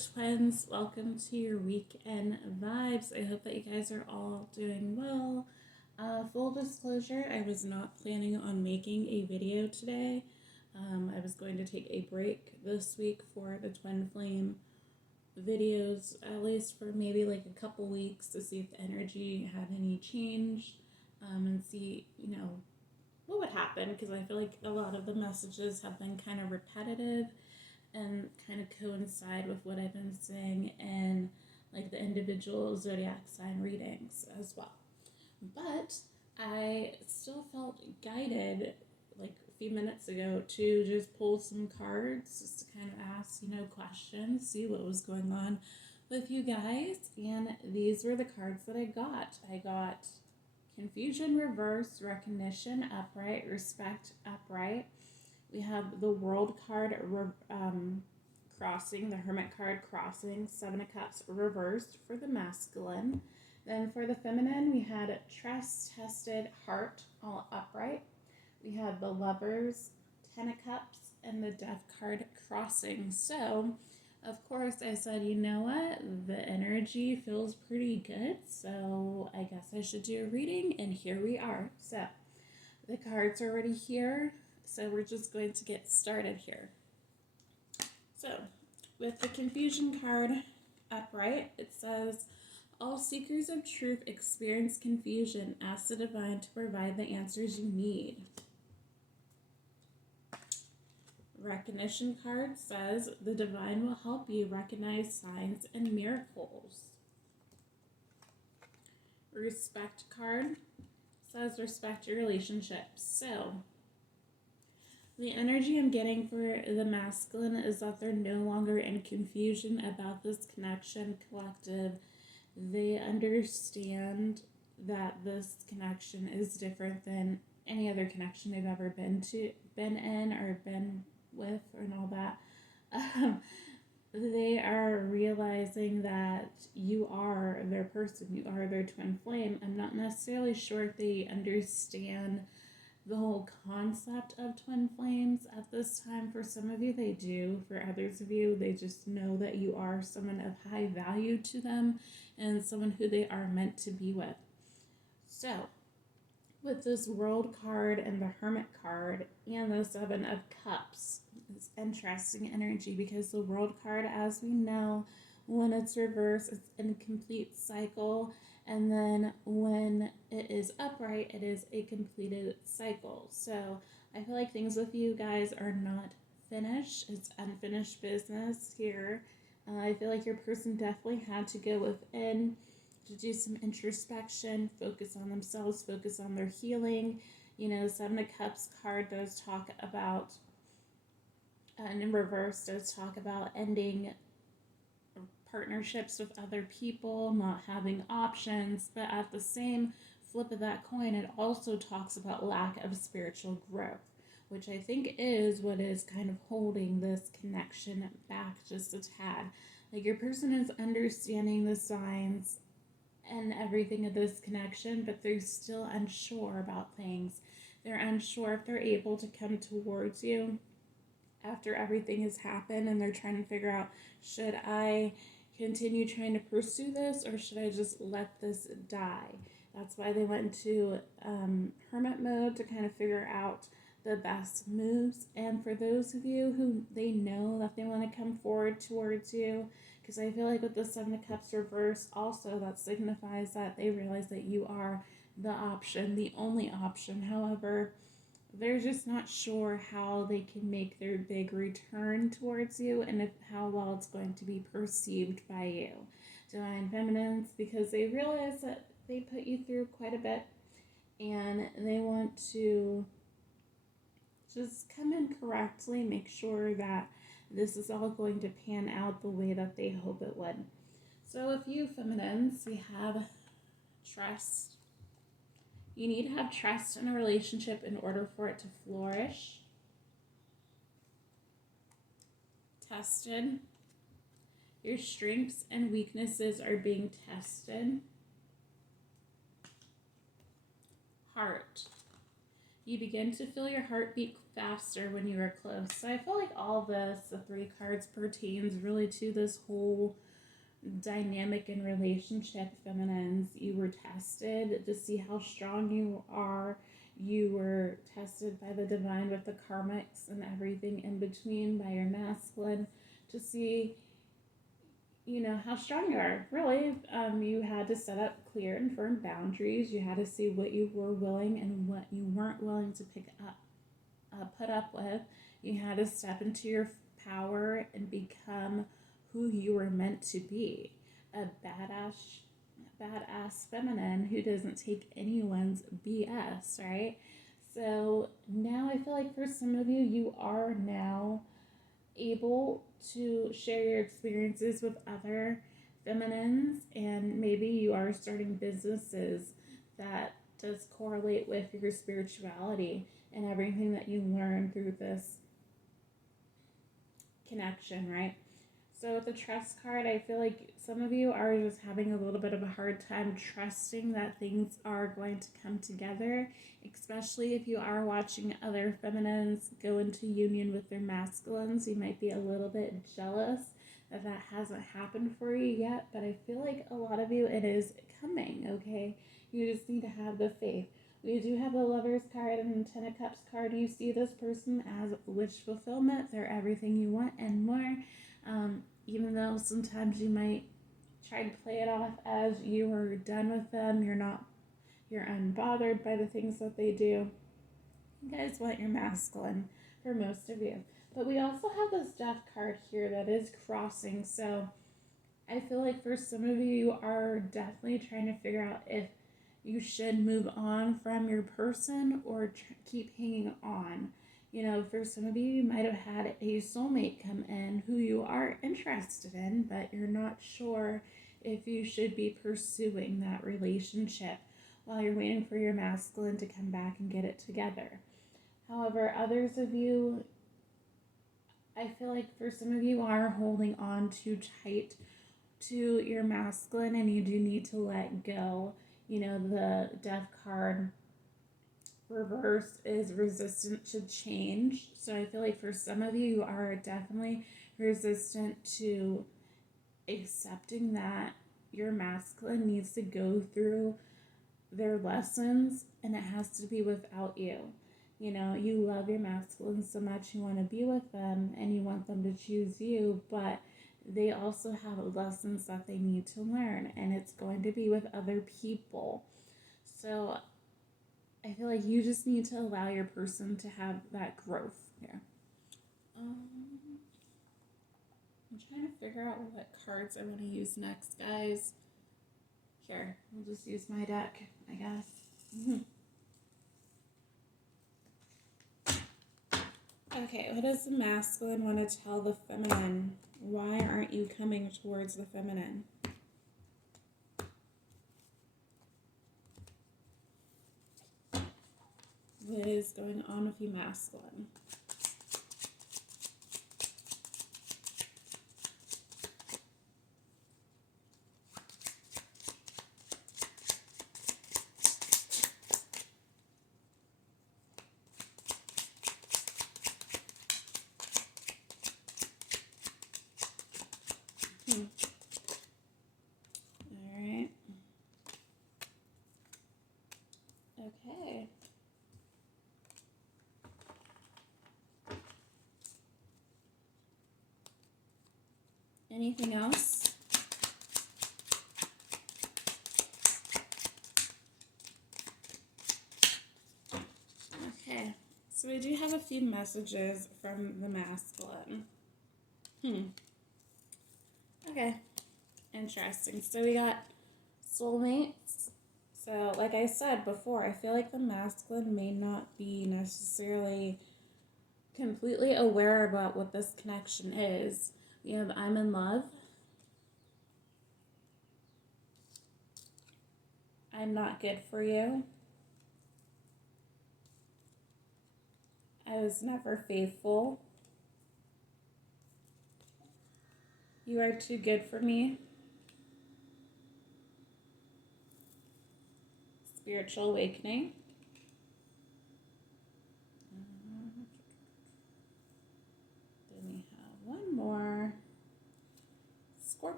twins, welcome to your weekend vibes. I hope that you guys are all doing well. Full disclosure, I was not planning on making a video today. I was going to take a break this week for the twin flame videos, at least for maybe like a couple weeks, to see if the energy had any change, and see, what would happen, because I feel like a lot of the messages have been kind of repetitive and kind of coincide with what I've been saying in like the individual zodiac sign readings as well. But I still felt guided like a few minutes ago to just pull some cards just to kind of ask, questions, see what was going on with you guys. And these were the cards that I got. I got Confusion Reverse, Recognition Upright, Respect Upright. We have the World card crossing, the Hermit card crossing, Seven of Cups reversed for the masculine. Then for the feminine, we had Trust Tested Heart, all upright. We had the Lovers, Ten of Cups, and the Death card crossing. So, of course, I said, you know what? The energy feels pretty good, so I guess I should do a reading, and here we are. So, the cards are already here. So we're just going to get started here. So with the Confusion card upright, it says, all seekers of truth experience confusion. Ask the divine to provide the answers you need. Recognition card says, the divine will help you recognize signs and miracles. Respect card says, respect your relationships. So the energy I'm getting for the masculine is that they're no longer in confusion about this connection collective. They understand that this connection is different than any other connection they've ever been in, or been with, and all that. They are realizing that you are their person, you are their twin flame. I'm not necessarily sure if they understand the whole concept of twin flames at this time. For some of you, they do. For others of you, they just know that you are someone of high value to them and someone who they are meant to be with. So, with this World card and the Hermit card and the Seven of Cups, it's interesting energy, because the World card, as we know, when it's reversed, it's an incomplete cycle. And then when it is upright, it is a completed cycle. So I feel like things with you guys are not finished. It's unfinished business here. I feel like your person definitely had to go within to do some introspection, focus on themselves, focus on their healing. Seven of Cups card does talk about, and in reverse does talk about ending partnerships with other people, not having options, but at the same flip of that coin, it also talks about lack of spiritual growth, which I think is what is kind of holding this connection back just a tad. Like, your person is understanding the signs and everything of this connection, but they're still unsure about things. They're unsure if they're able to come towards you after everything has happened, and they're trying to figure out, should I continue trying to pursue this, or should I just let this die? That's why they went into hermit mode, to kind of figure out the best moves. And for those of you who they know that they want to come forward towards you, because I feel like with the Seven of Cups reversed also, that signifies that they realize that you are the option, the only option. However, they're just not sure how they can make their big return towards you, and how well it's going to be perceived by you. Divine Feminines, because they realize that they put you through quite a bit, and they want to just come in correctly, make sure that this is all going to pan out the way that they hope it would. So a few feminines, we have trust. You need to have trust in a relationship in order for it to flourish. Tested. Your strengths and weaknesses are being tested. Heart. You begin to feel your heart beat faster when you are close. So I feel like all this, the three cards, pertains really to this whole dynamic in relationship, feminines. You were tested to see how strong you are. You were tested by the divine with the karmics and everything in between by your masculine to see, you know, how strong you are. Really, you had to set up clear and firm boundaries. You had to see what you were willing and what you weren't willing to put up with. You had to step into your power and become who you were meant to be, a badass feminine who doesn't take anyone's BS, right? So now I feel like for some of you, you are now able to share your experiences with other feminines, and maybe you are starting businesses that does correlate with your spirituality and everything that you learn through this connection, right? So with the trust card, I feel like some of you are just having a little bit of a hard time trusting that things are going to come together, especially if you are watching other feminines go into union with their masculines. You might be a little bit jealous that that hasn't happened for you yet, but I feel like a lot of you, it is coming, okay? You just need to have the faith. We do have the Lovers card and the Ten of Cups card. You see this person as wish fulfillment. They're everything you want and more. Even though sometimes you might try to play it off as you are done with them, you're unbothered by the things that they do. You guys want your masculine for most of you. But we also have this Death card here that is crossing. So I feel like for some of you, you are definitely trying to figure out if you should move on from your person or keep hanging on. You know, for some of you, you might have had a soulmate come in who you are interested in, but you're not sure if you should be pursuing that relationship while you're waiting for your masculine to come back and get it together. However, others of you, I feel like for some of you are holding on too tight to your masculine and you do need to let go. You know, the Death card reverse is resistant to change. So I feel like for some of you, you are definitely resistant to accepting that your masculine needs to go through their lessons and it has to be without you. You know, you love your masculine so much, you want to be with them and you want them to choose you, but they also have lessons that they need to learn, and it's going to be with other people. So I feel like you just need to allow your person to have that growth here. I'm trying to figure out what cards I want to use next, guys. Here, we'll just use my deck, I guess. Okay, what does the masculine want to tell the feminine? Why aren't you coming towards the feminine? What is going on with you, masculine? All right. Okay. Anything else? Okay. So we do have a few messages from the masculine. Okay. Interesting. So we got soulmates. So like I said before, I feel like the masculine may not be necessarily completely aware about what this connection is. We have I'm in love. I'm not good for you. I was never faithful. You are too good for me. Spiritual awakening.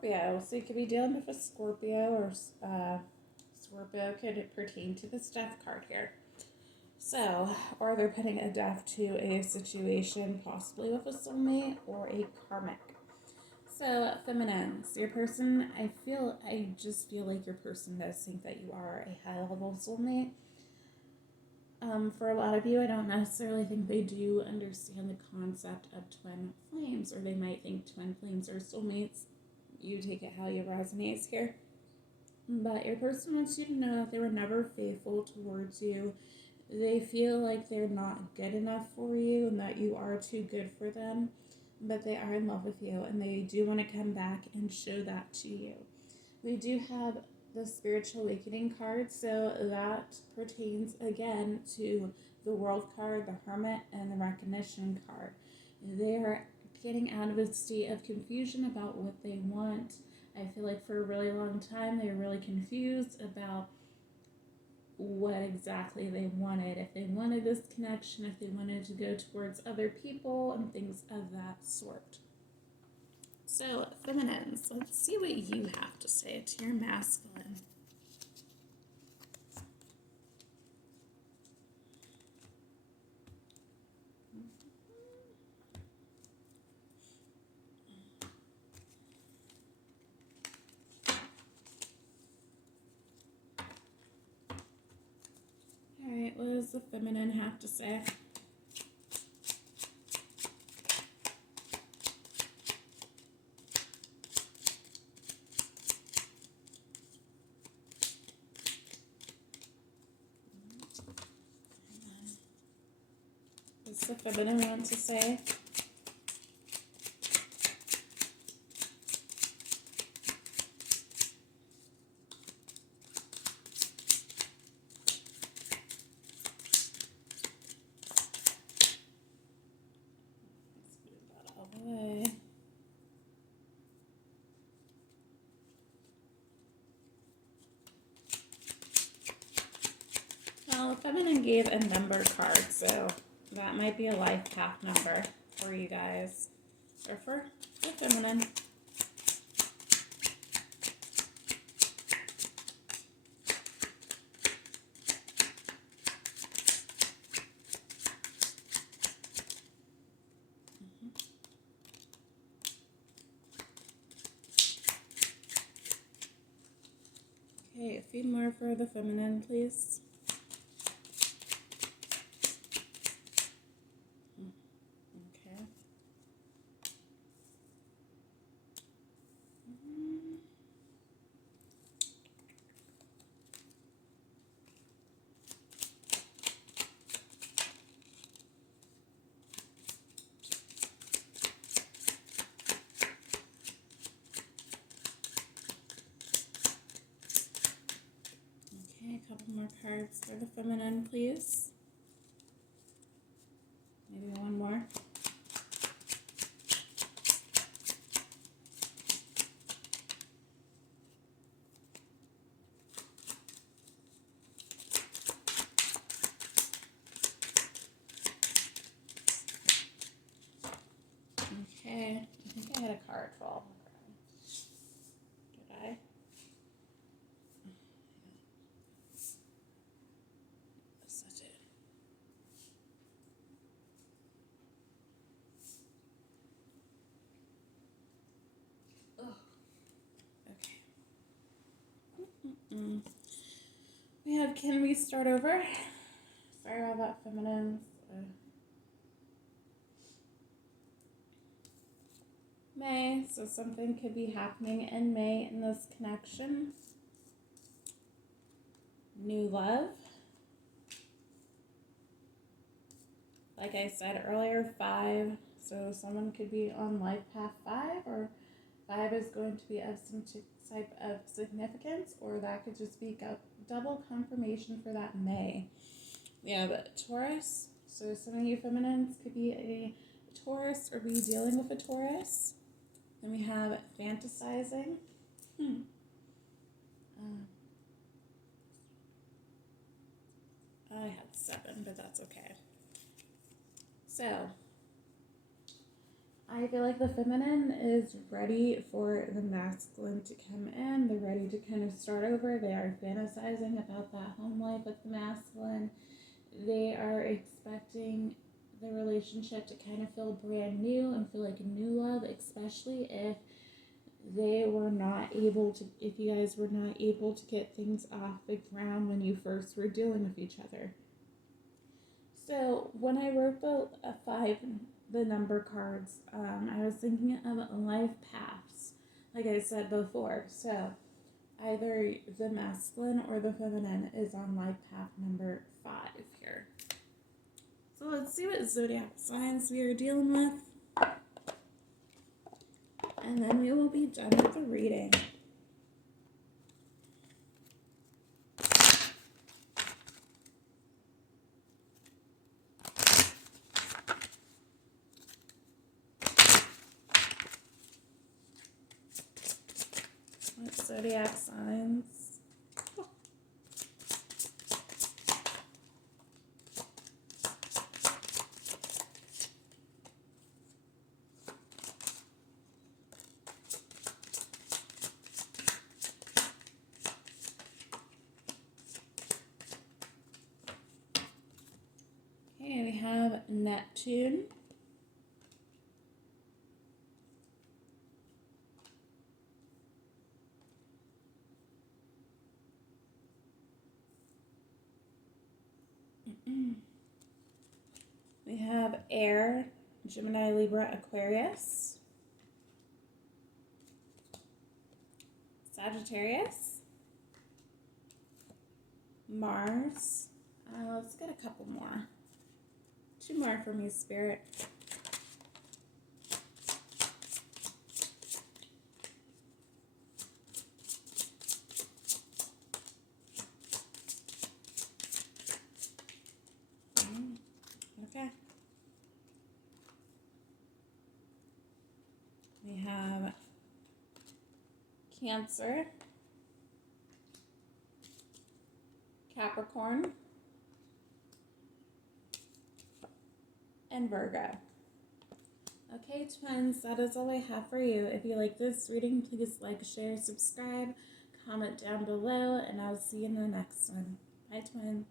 Scorpio. So you could be dealing with a Scorpio, or Scorpio could pertain to this death card here. So, or they're putting a death to a situation, possibly with a soulmate or a karmic. So, feminines, your person, I just feel like your person does think that you are a high level soulmate. For a lot of you, I don't necessarily think they do understand the concept of twin flames, or they might think twin flames are soulmates. You take it how you resonate here. But your person wants you to know that they were never faithful towards you. They feel like they're not good enough for you and that you are too good for them, but they are in love with you and they do want to come back and show that to you. We do have the spiritual awakening card, so that pertains again to the world card, the hermit, and the recognition card. They're getting out of a state of confusion about what they want. I feel like for a really long time they were really confused about what exactly they wanted. If they wanted this connection, if they wanted to go towards other people, and things of that sort. So, feminines, let's see what you have to say to your masculine. Alright, what does the feminine have to say? What's the feminine want to say? Well, the feminine gave a number card, so that might be a life path number for you guys, or for the feminine. Okay, a few more for the feminine, please. Okay. Okay, a couple more cards for the feminine, please. Maybe one more. Okay, I think I had a card fall. Did I? Yes, I did. Oh. Okay. We have, can we start over? Sorry about that, feminine. May, so something could be happening in May in this connection. New love. Like I said earlier, 5. So someone could be on life path 5, or 5 is going to be of some type of significance, or that could just be double confirmation for that May. Yeah, but Taurus. So some of you feminines could be a Taurus or be dealing with a Taurus. Then we have fantasizing. I had 7, but that's okay. So, I feel like the feminine is ready for the masculine to come in. They're ready to kind of start over. They are fantasizing about that home life with the masculine. They are expecting the relationship to kind of feel brand new and feel like a new love, especially if if you guys were not able to get things off the ground when you first were dealing with each other. So when I wrote the number cards, I was thinking of life paths, like I said before. So either the masculine or the feminine is on life path number 5 here. So let's see what zodiac signs we are dealing with, and then we will be done with the reading. Zodiac signs. Okay, we have Neptune. We have Air, Gemini, Libra, Aquarius. Sagittarius. Mars. Let's get a couple more. 2 more for me, Spirit. Okay. We have Cancer, Capricorn, and Virgo. Okay, twins, that is all I have for you. If you like this reading, please like, share, subscribe, comment down below, and I'll see you in the next one. Bye, twins.